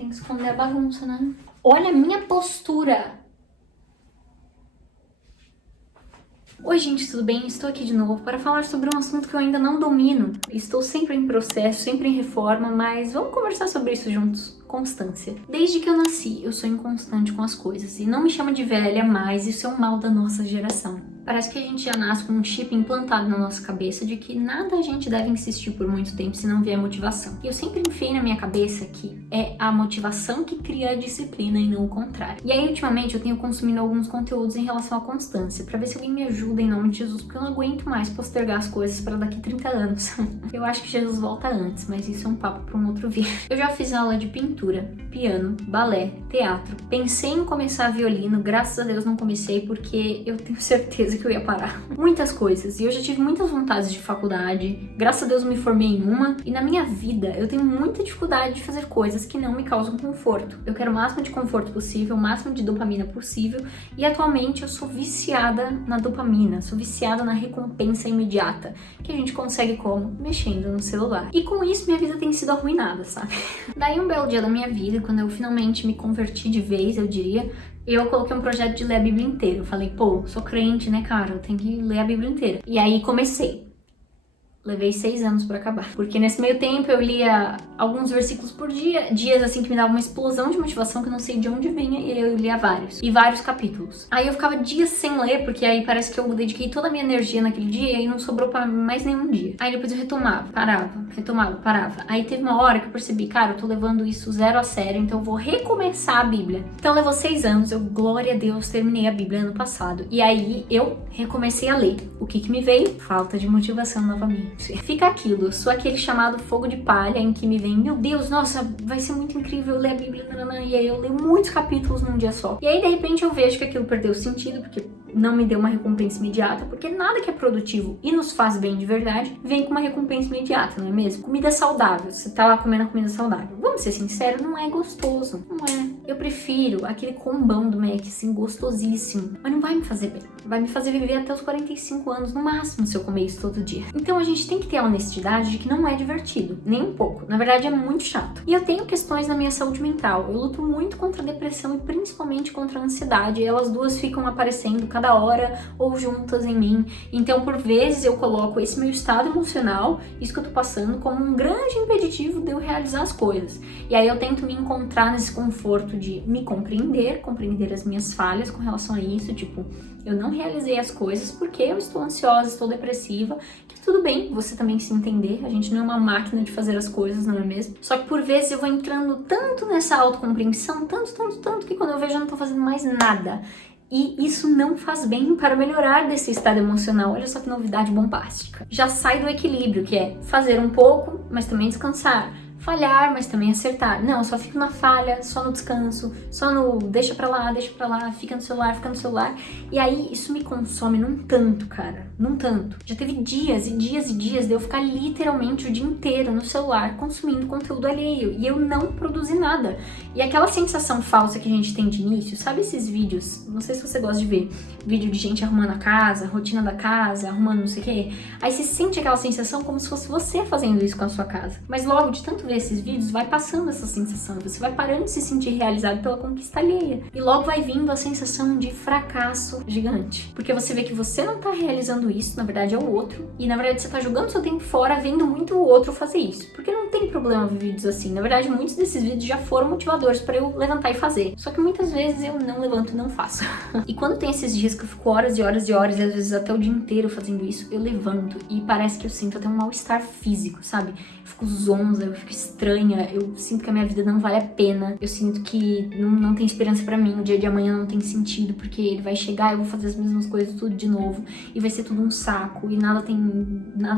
tem que esconder a bagunça, né? Olha a minha postura! Oi gente, tudo bem? Estou aqui de novo para falar sobre um assunto que eu ainda não domino. Estou sempre em processo, sempre em reforma, mas vamos conversar sobre isso juntos. Constância. Desde que eu nasci, eu sou inconstante com as coisas. E não me chama de velha, mas isso é um mal da nossa geração. Parece que a gente já nasce com um chip implantado na nossa cabeça de que nada a gente deve insistir por muito tempo se não vier motivação. E eu sempre enfiei na minha cabeça que é a motivação que cria a disciplina e não o contrário. E aí, ultimamente, eu tenho consumido alguns conteúdos em relação à constância, pra ver se alguém me ajuda em nome de Jesus, porque eu não aguento mais postergar as coisas para daqui 30 anos. Eu acho que Jesus volta antes, mas isso é um papo para um outro vídeo. Eu já fiz aula de pintura, piano, balé, teatro. Pensei em começar violino, graças a Deus não comecei porque eu tenho certeza que eu ia parar. Muitas coisas, e eu já tive muitas vontades de faculdade, graças a Deus eu me formei em uma, e na minha vida eu tenho muita dificuldade de fazer coisas que não me causam conforto. Eu quero o máximo de conforto possível, o máximo de dopamina possível, e atualmente eu sou viciada na dopamina, sou viciada na recompensa imediata, que a gente consegue como? Mexendo no celular. E com isso minha vida tem sido arruinada, sabe? Daí um belo dia da minha vida, quando eu finalmente me converti de vez, eu diria, eu coloquei um projeto de ler a Bíblia inteira. Eu falei, pô, sou crente, né, cara? Eu tenho que ler a Bíblia inteira. E aí comecei. Levei 6 anos pra acabar. Porque nesse meio tempo eu lia alguns versículos por dia, dias assim que me davam uma explosão de motivação que eu não sei de onde vinha, e eu lia vários. E vários capítulos. Aí eu ficava dias sem ler, porque aí parece que eu dediquei toda a minha energia naquele dia e aí não sobrou pra mais nenhum dia. Aí depois eu retomava, parava. Aí teve uma hora que eu percebi, cara, eu tô levando isso zero a sério, então eu vou recomeçar a Bíblia. Então levou 6 anos, eu, glória a Deus, terminei a Bíblia ano passado. E aí eu recomecei a ler. O que me veio? Falta de motivação novamente. Fica aquilo, eu sou aquele chamado fogo de palha em que me vem, meu Deus, nossa, vai ser muito incrível ler a Bíblia, e aí eu leio muitos capítulos num dia só. E aí de repente eu vejo que aquilo perdeu sentido, porque não me deu uma recompensa imediata, porque nada que é produtivo e nos faz bem de verdade, vem com uma recompensa imediata, não é mesmo? Comida saudável, você tá lá comendo comida saudável, vamos ser sinceros, não é gostoso, não é. Eu prefiro aquele combão do Mac, assim, gostosíssimo, mas não vai me fazer bem. Vai me fazer viver até os 45 anos no máximo se eu comer isso todo dia. Então a gente tem que ter a honestidade de que não é divertido, nem um pouco. Na verdade é muito chato. E eu tenho questões na minha saúde mental. Eu luto muito contra a depressão e principalmente contra a ansiedade. E elas duas ficam aparecendo cada hora ou juntas em mim. Então por vezes eu coloco esse meu estado emocional, isso que eu tô passando, como um grande impeditivo de eu realizar as coisas. E aí eu tento me encontrar nesse conforto de me compreender as minhas falhas com relação a isso, tipo, eu não realizei as coisas porque eu estou ansiosa, estou depressiva, que tudo bem você também se entender, a gente não é uma máquina de fazer as coisas, não é mesmo? Só que por vezes eu vou entrando tanto nessa autocompreensão, tanto, que quando eu vejo eu não tô fazendo mais nada. E isso não faz bem para melhorar desse estado emocional. Olha só que novidade bombástica. Já sai do equilíbrio, que é fazer um pouco, mas também descansar. Falhar, mas também acertar. Não, só fico na falha, só no descanso, só no deixa pra lá, fica no celular. E aí isso me consome num tanto, cara, num tanto. Já teve dias e dias de eu ficar literalmente o dia inteiro no celular consumindo conteúdo alheio e eu não produzi nada. E aquela sensação falsa que a gente tem de início, sabe esses vídeos? Não sei se você gosta de ver vídeo de gente arrumando a casa, rotina da casa, arrumando não sei o quê. Aí você sente aquela sensação como se fosse você fazendo isso com a sua casa. Mas logo, de tanto ver esses vídeos, vai passando essa sensação, você vai parando de se sentir realizado pela conquista alheia. E logo vai vindo a sensação de fracasso gigante. Porque você vê que você não tá realizando isso, na verdade é o outro. E na verdade você tá jogando seu tempo fora vendo muito o outro fazer isso. Porque não tem problema ver vídeos assim. Na verdade, muitos desses vídeos já foram motivadores pra eu levantar e fazer. Só que muitas vezes eu não levanto e não faço. E quando tem esses dias que eu fico horas e horas e horas, e às vezes até o dia inteiro fazendo isso, eu levanto e parece que eu sinto até um mal-estar físico, sabe? Eu fico zonza, eu fico estranha, eu sinto que a minha vida não vale a pena, eu sinto que não tem esperança pra mim, o dia de amanhã não tem sentido, porque ele vai chegar e eu vou fazer as mesmas coisas tudo de novo, e vai ser tudo um saco, e nada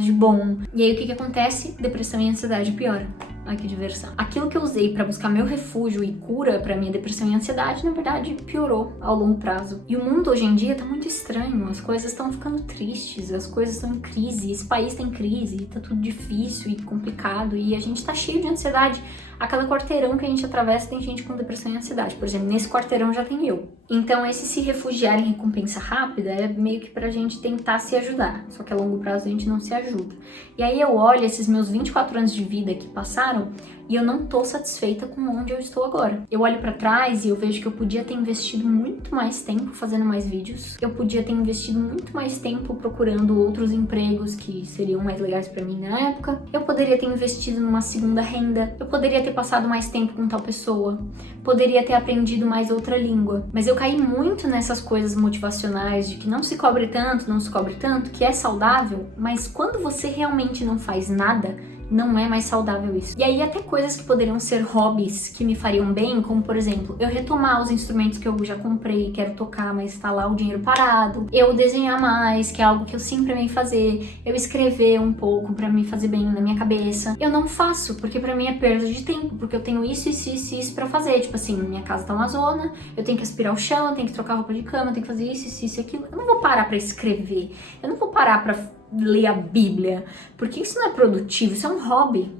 de bom. E aí o que acontece? Depressão e ansiedade piora. Ai, que diversão. Aquilo que eu usei pra buscar meu refúgio e cura pra minha depressão e ansiedade, na verdade, piorou ao longo prazo. E o mundo hoje em dia tá muito estranho, as coisas estão ficando tristes, as coisas estão em crise, esse país tá em crise, tá tudo difícil e complicado, e a gente tá cheio de ansiedade. A cada quarteirão que a gente atravessa tem gente com depressão e ansiedade. Por exemplo, nesse quarteirão já tem eu. Então esse se refugiar em recompensa rápida é meio que pra gente tentar se ajudar. Só que a longo prazo a gente não se ajuda. E aí eu olho esses meus 24 anos de vida que passaram e eu não tô satisfeita com onde eu estou agora. Eu olho pra trás e eu vejo que eu podia ter investido muito mais tempo fazendo mais vídeos, eu podia ter investido muito mais tempo procurando outros empregos que seriam mais legais pra mim na época, eu poderia ter investido numa segunda renda, eu poderia ter passado mais tempo com tal pessoa, poderia ter aprendido mais outra língua, mas eu caí muito nessas coisas motivacionais de que não se cobre tanto, não se cobre tanto, que é saudável, mas quando você realmente não faz nada, não é mais saudável isso. E aí até coisas que poderiam ser hobbies que me fariam bem, como por exemplo, eu retomar os instrumentos que eu já comprei, quero tocar, mas tá lá o dinheiro parado, eu desenhar mais, que é algo que eu sempre amei fazer, eu escrever um pouco pra me fazer bem na minha cabeça. Eu não faço, porque pra mim é perda de tempo, porque eu tenho isso pra fazer, tipo assim, minha casa tá uma zona, eu tenho que aspirar o chão, eu tenho que trocar roupa de cama, eu tenho que fazer isso e aquilo. Eu não vou parar pra escrever, eu não vou parar pra ler a Bíblia, porque isso não é produtivo, isso é um hobby.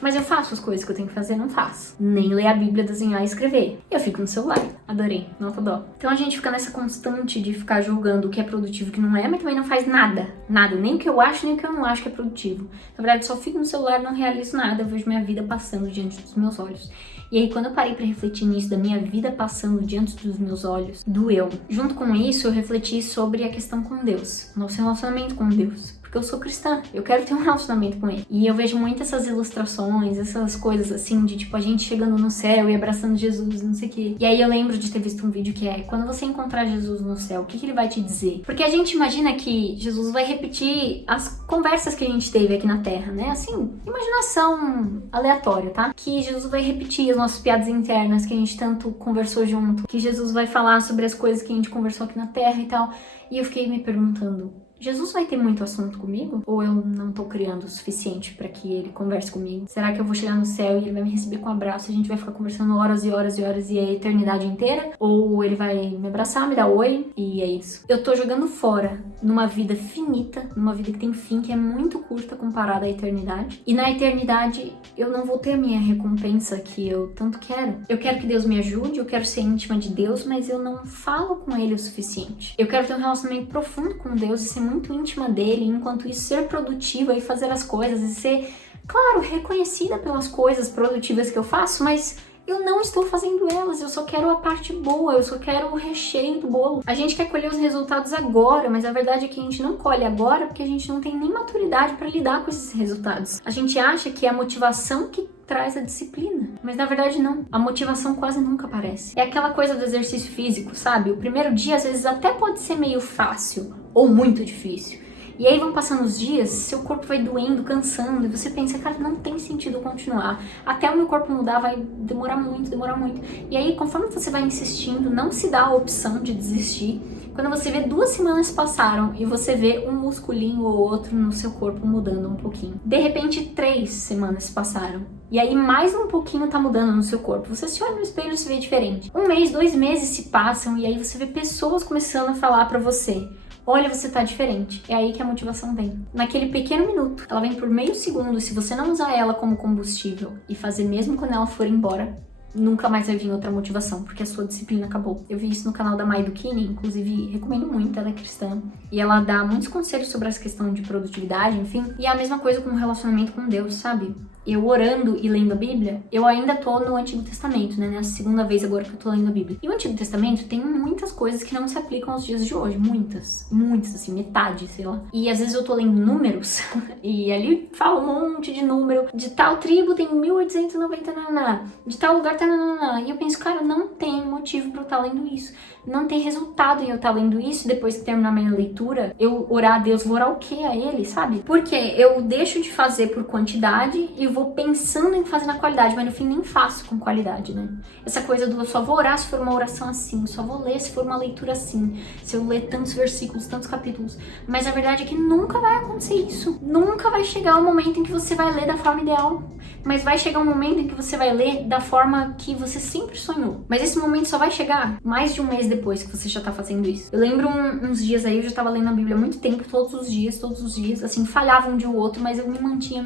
Mas eu faço as coisas que eu tenho que fazer, não faço. Nem ler a Bíblia, desenhar e escrever. Eu fico no celular. Adorei, nota dó. Então a gente fica nessa constante de ficar julgando o que é produtivo e o que não é, mas também não faz nada. Nada, nem o que eu acho, nem o que eu não acho que é produtivo. Na verdade, eu só fico no celular, não realizo nada, eu vejo minha vida passando diante dos meus olhos. E aí, quando eu parei pra refletir nisso, da minha vida passando diante dos meus olhos, doeu. Junto com isso, eu refleti sobre a questão com Deus, nosso relacionamento com Deus. Porque eu sou cristã, eu quero ter um relacionamento com ele. E eu vejo muito essas ilustrações, essas coisas assim, de tipo, a gente chegando no céu e abraçando Jesus, não sei o quê. E aí eu lembro de ter visto um vídeo que é, quando você encontrar Jesus no céu, o que ele vai te dizer? Porque a gente imagina que Jesus vai repetir as conversas que a gente teve aqui na Terra, né? Assim, imaginação aleatória, tá? Que Jesus vai repetir as nossas piadas internas que a gente tanto conversou junto. Que Jesus vai falar sobre as coisas que a gente conversou aqui na Terra e tal. E eu fiquei me perguntando, Jesus vai ter muito assunto comigo? Ou eu não tô criando o suficiente pra que ele converse comigo? Será que eu vou chegar no céu e ele vai me receber com um abraço e a gente vai ficar conversando horas e horas e horas e a eternidade inteira? Ou ele vai me abraçar, me dar oi e é isso? Eu tô jogando fora numa vida finita, numa vida que tem fim, que é muito curta comparada à eternidade. E na eternidade eu não vou ter a minha recompensa que eu tanto quero. Eu quero que Deus me ajude, eu quero ser íntima de Deus, mas eu não falo com ele o suficiente. Eu quero ter um relacionamento profundo com Deus e ser muito íntima dele, enquanto isso ser produtiva e fazer as coisas e ser, claro, reconhecida pelas coisas produtivas que eu faço, mas eu não estou fazendo elas, eu só quero a parte boa, eu só quero o recheio do bolo. A gente quer colher os resultados agora, mas a verdade é que a gente não colhe agora porque a gente não tem nem maturidade para lidar com esses resultados. A gente acha que é a motivação que traz a disciplina, mas na verdade não. A motivação quase nunca aparece. É aquela coisa do exercício físico, sabe? O primeiro dia às vezes até pode ser meio fácil ou muito difícil. E aí vão passando os dias, seu corpo vai doendo, cansando, e você pensa, cara, não tem sentido continuar. Até o meu corpo mudar vai demorar muito, demorar muito. E aí, conforme você vai insistindo, não se dá a opção de desistir. Quando você vê 2 semanas passaram e você vê um musculinho ou outro no seu corpo mudando um pouquinho. De repente, 3 semanas passaram. E aí mais um pouquinho tá mudando no seu corpo. Você se olha no espelho e se vê diferente. 1 mês, 2 meses se passam e aí você vê pessoas começando a falar pra você, olha, você tá diferente. É aí que a motivação vem. Naquele pequeno minuto. Ela vem por meio segundo. Se você não usar ela como combustível e fazer mesmo quando ela for embora, nunca mais vai vir outra motivação, porque a sua disciplina acabou. Eu vi isso no canal da Mai Duquini, inclusive recomendo muito, ela é cristã. E ela dá muitos conselhos sobre essa questão de produtividade, enfim. E é a mesma coisa com o relacionamento com Deus, sabe? Eu orando e lendo a Bíblia, eu ainda tô no Antigo Testamento, né? Nessa segunda vez agora que eu tô lendo a Bíblia. E o Antigo Testamento tem muitas coisas que não se aplicam aos dias de hoje. Muitas, assim, metade, sei lá. E às vezes eu tô lendo números e ali fala um monte de número. De tal tribo tem 1890, naná. De tal lugar, tá, naná. E eu penso, cara, não tem motivo pra eu estar lendo isso. Não tem resultado em eu estar lendo isso e depois que terminar minha leitura, eu orar a Deus, vou orar o quê a Ele, sabe? Porque eu deixo de fazer por quantidade e vou pensando em fazer na qualidade, mas no fim nem faço com qualidade, né? Essa coisa do eu só vou orar se for uma oração assim, só vou ler se for uma leitura assim, se eu ler tantos versículos, tantos capítulos. Mas a verdade é que nunca vai acontecer isso. Nunca vai chegar o momento em que você vai ler da forma ideal. Mas vai chegar um momento em que você vai ler da forma que você sempre sonhou. Mas esse momento só vai chegar mais de 1 mês depois que você já tá fazendo isso. Eu lembro uns dias aí, eu já tava lendo a Bíblia há muito tempo, todos os dias, assim, falhava um dia ou outro, mas eu me mantinha.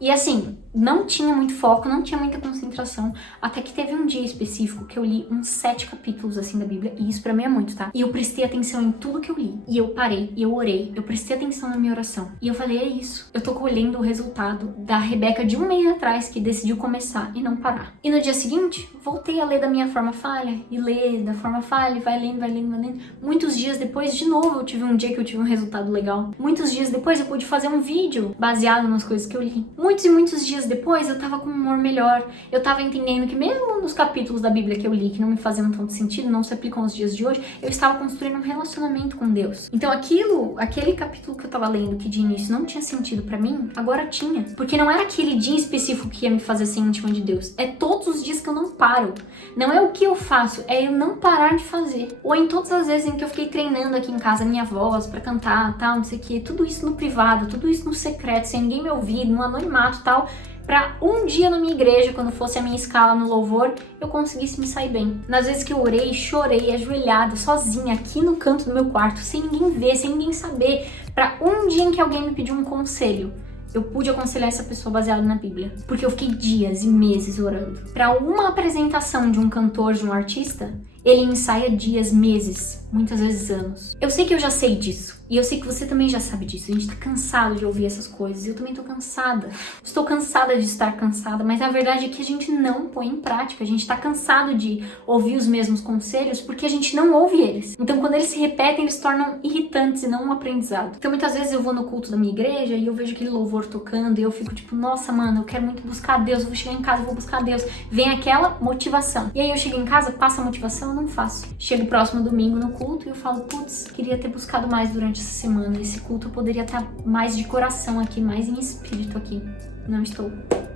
E assim, assim, não tinha muito foco, não tinha muita concentração, até que teve um dia específico que eu li uns 7 capítulos, assim, da Bíblia, e isso pra mim é muito, tá? E eu prestei atenção em tudo que eu li, e eu parei, e eu orei, eu prestei atenção na minha oração, e eu falei, é isso, eu tô colhendo o resultado da Rebeca de um mês atrás, que decidiu começar e não parar. E no dia seguinte, voltei a ler da minha forma falha, e ler da forma falha, e vai lendo, vai lendo, vai lendo. Muitos dias depois, de novo, eu tive um dia que eu tive um resultado legal. Muitos dias depois, eu pude fazer um vídeo baseado nas coisas que eu li. Muitos e muitos dias depois, eu tava com um humor melhor. Eu tava entendendo que mesmo nos capítulos da Bíblia que eu li, que não me faziam tanto sentido, não se aplicam aos dias de hoje, eu estava construindo um relacionamento com Deus. Então aquele capítulo que eu tava lendo, que de início não tinha sentido pra mim, agora tinha. Porque não era aquele dia específico que ia me fazer ser íntima de Deus. É todos os dias que eu não paro. Não é o que eu faço, é eu não parar de fazer. Ou em todas as vezes em que eu fiquei treinando aqui em casa a minha voz pra cantar, tal, não sei o que, tudo isso no privado, tudo isso no secreto, sem ninguém me ouvir, no anonimato, tal, pra um dia na minha igreja, quando fosse a minha escala no louvor, eu conseguisse me sair bem. Nas vezes que eu orei, chorei, ajoelhada, sozinha, aqui no canto do meu quarto, sem ninguém ver, sem ninguém saber, pra um dia em que alguém me pediu um conselho, eu pude aconselhar essa pessoa baseado na Bíblia. Porque eu fiquei dias e meses orando. Pra uma apresentação de um cantor, de um artista, ele ensaia dias, meses, muitas vezes anos. Eu sei que eu já sei disso. E eu sei que você também já sabe disso. A gente tá cansado de ouvir essas coisas. Eu também tô cansada. Estou cansada de estar cansada, mas a verdade é que a gente não põe em prática. A gente tá cansado de ouvir os mesmos conselhos porque a gente não ouve eles. Então, quando eles se repetem, eles se tornam irritantes e não um aprendizado. Então, muitas vezes eu vou no culto da minha igreja e eu vejo aquele louvor tocando e eu fico tipo, nossa, mano, eu quero muito buscar Deus. Eu vou chegar em casa e vou buscar Deus. Vem aquela motivação. E aí eu chego em casa, passa a motivação, eu não faço. Chego próximo domingo no culto e eu falo, putz, queria ter buscado mais durante essa semana. Esse culto eu poderia estar mais de coração aqui, mais em espírito aqui. Não estou.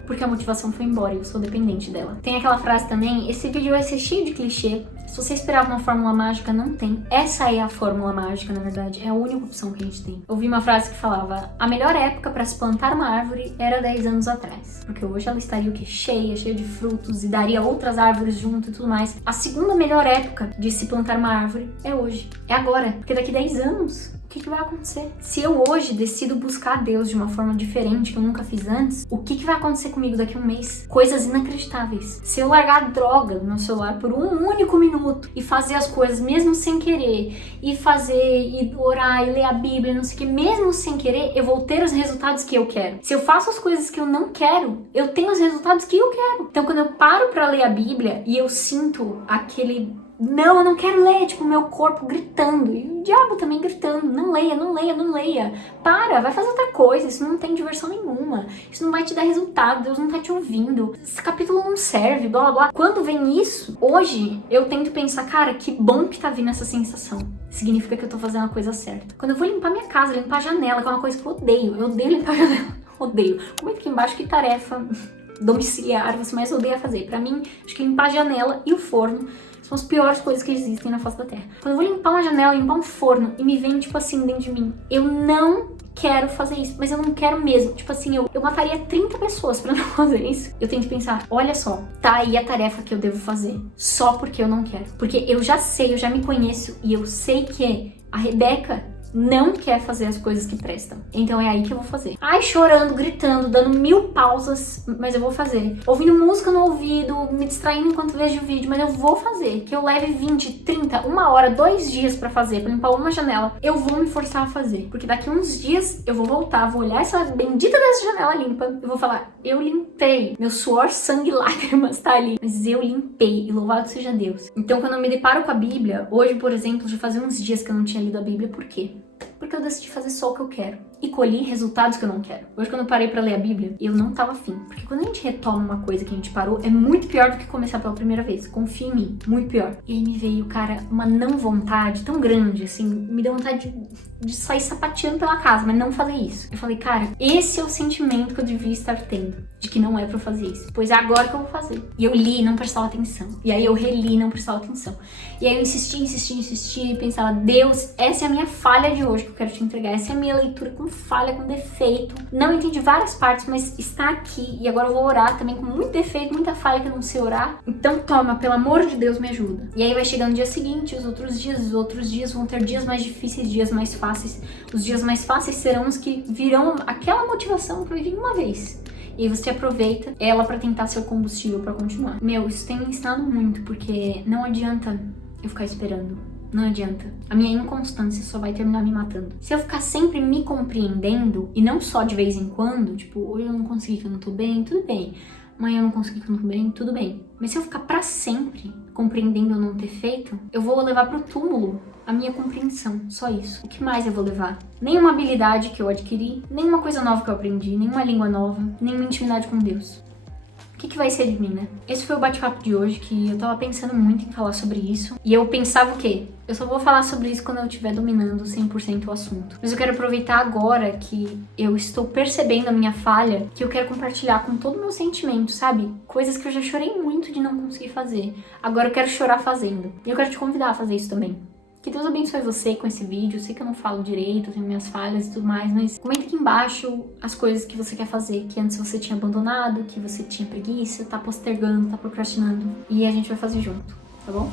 Porque a motivação foi embora e eu sou dependente dela. Tem aquela frase também, esse vídeo vai ser cheio de clichê. Se você esperava uma fórmula mágica, não tem. Essa é a fórmula mágica, na verdade. É a única opção que a gente tem. Eu ouvi uma frase que falava, a melhor época para se plantar uma árvore era 10 anos atrás. Porque hoje ela estaria o quê? Cheia de frutos e daria outras árvores junto e tudo mais. A segunda melhor época de se plantar uma árvore é hoje. É agora. Porque daqui 10 anos... o que vai acontecer? Se eu hoje decido buscar Deus de uma forma diferente que eu nunca fiz antes, o que vai acontecer comigo daqui a um mês? Coisas inacreditáveis. Se eu largar a droga no meu celular por um único minuto e fazer as coisas mesmo sem querer, e fazer, e orar, e ler a Bíblia, não sei o que, mesmo sem querer, eu vou ter os resultados que eu quero. Se eu faço as coisas que eu não quero, eu tenho os resultados que eu quero. Então quando eu paro pra ler a Bíblia e eu sinto aquele... não, eu não quero ler, tipo, meu corpo gritando, e o diabo também gritando, não leia, não leia, não leia. Para, vai fazer outra coisa, isso não tem diversão nenhuma, isso não vai te dar resultado, Deus não tá te ouvindo, esse capítulo não serve, blá blá blá. Quando vem isso, hoje, eu tento pensar, cara, que bom que tá vindo essa sensação. Significa que eu tô fazendo a coisa certa. Quando eu vou limpar minha casa, limpar a janela, que é uma coisa que eu odeio limpar a janela, odeio. Comenta aqui embaixo que tarefa domiciliar você mais odeia fazer. Pra mim, acho que limpar a janela e o forno são as piores coisas que existem na face da Terra. Quando eu vou limpar uma janela, limpar um forno e me vem, tipo assim, dentro de mim, eu não quero fazer isso, mas eu não quero mesmo. Tipo assim, eu mataria 30 pessoas pra não fazer isso. Eu tento pensar, olha só, tá aí a tarefa que eu devo fazer, só porque eu não quero. Porque eu já sei, eu já me conheço e eu sei que a Rebeca não quer fazer as coisas que prestam. Então é aí que eu vou fazer. Ai, chorando, gritando, dando 1000 pausas, mas eu vou fazer. Ouvindo música no ouvido, me distraindo enquanto vejo o vídeo, mas eu vou fazer. Que eu leve 20, 30, 1 hora, 2 dias pra fazer, pra limpar uma janela. Eu vou me forçar a fazer. Porque daqui uns dias eu vou voltar, vou olhar essa bendita dessa janela limpa. Eu vou falar, eu limpei. Meu suor, sangue e lágrimas tá ali. Mas eu limpei. E louvado seja Deus. Então quando eu me deparo com a Bíblia, hoje, por exemplo, já fazia uns dias que eu não tinha lido a Bíblia. Por quê? Porque eu decidi fazer só o que eu quero. E colhi resultados que eu não quero. Hoje, quando eu parei pra ler a Bíblia, eu não tava afim. Porque quando a gente retoma uma coisa que a gente parou, é muito pior do que começar pela primeira vez. Confia em mim. Muito pior. E aí me veio, cara, uma não vontade tão grande, assim, me deu vontade de sair sapateando pela casa, mas não fazer isso. Eu falei, cara, esse é o sentimento que eu devia estar tendo. De que não é pra eu fazer isso. Pois é agora que eu vou fazer. E eu li e não prestava atenção. E aí eu reli e não prestava atenção. E aí eu insisti e pensava, Deus, essa é a minha falha de hoje que eu quero te entregar. Essa é a minha leitura com falha, com defeito. Não entendi várias partes, mas está aqui. E agora eu vou orar também com muito defeito, muita falha que eu não sei orar. Então toma, pelo amor de Deus, me ajuda. E aí vai chegando o dia seguinte, os outros dias vão ter dias mais difíceis, dias mais fáceis. Os dias mais fáceis serão os que virão aquela motivação que vai vir uma vez. e aí você aproveita ela pra tentar ser o combustível pra continuar. Meu, isso tem me ensinado muito, porque não adianta eu ficar esperando. Não adianta. A minha inconstância só vai terminar me matando. Se eu ficar sempre me compreendendo, e não só de vez em quando, tipo, hoje eu não consegui que eu não tô bem, tudo bem. Amanhã eu não consegui que eu não tô bem, tudo bem. Mas se eu ficar pra sempre compreendendo eu não ter feito, eu vou levar pro túmulo a minha compreensão, só isso. O que mais eu vou levar? Nenhuma habilidade que eu adquiri, nenhuma coisa nova que eu aprendi, nenhuma língua nova, nenhuma intimidade com Deus. O que vai ser de mim, né? Esse foi o bate-papo de hoje, que eu tava pensando muito em falar sobre isso. E eu pensava o quê? Eu só vou falar sobre isso quando eu estiver dominando 100% o assunto. Mas eu quero aproveitar agora que eu estou percebendo a minha falha, que eu quero compartilhar com todo o meu sentimento, sabe? Coisas que eu já chorei muito de não conseguir fazer. Agora eu quero chorar fazendo. E eu quero te convidar a fazer isso também. Que Deus abençoe você com esse vídeo. Eu sei que eu não falo direito, tenho minhas falhas e tudo mais, mas comenta aqui embaixo as coisas que você quer fazer, que antes você tinha abandonado, que você tinha preguiça, tá postergando, tá procrastinando. E a gente vai fazer junto, tá bom?